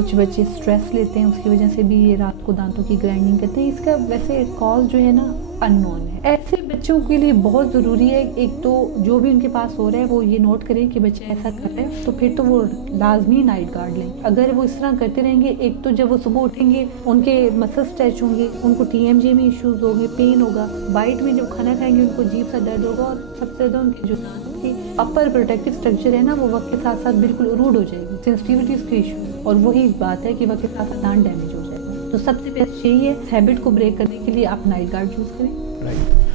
कुछ बच्चे स्ट्रेस लेते हैं, उसकी वजह से भी ये रात को दांतों की ग्राइंडिंग करते हैं। इसका वैसे कॉज जो है ना अननोन है। ऐसे बच्चों के लिए बहुत ज़रूरी है, एक तो जो भी उनके पास हो रहा है वो ये नोट करें कि बच्चा ऐसा कर रहा है, तो फिर तो वो लाजमी नाइट गार्ड लें। अगर वो इस तरह करते रहेंगे, एक तो जब वो सुबह उठेंगे उनके मसल्स स्ट्रेच होंगे, उनको TMJ में इश्यूज होंगे, पेन होगा, बाइट में जब खाना खाएंगे उनको अजीब सा दर्द होगा, और सबसे ज़्यादा उनके जो दांत के अपर प्रोटेक्टिव स्ट्रक्चर है ना वो वक्त के साथ साथ बिल्कुल रूड हो जाएगी, सेंसिटिविटीज के इशू, और वही बात है कि वक्त के साथ साथ दांत डैमेज हो जाएगा। तो सबसे बेस्ट यही है, हैबिट को ब्रेक करने के लिए आप नाइट गार्ड यूज़ करें। राइट।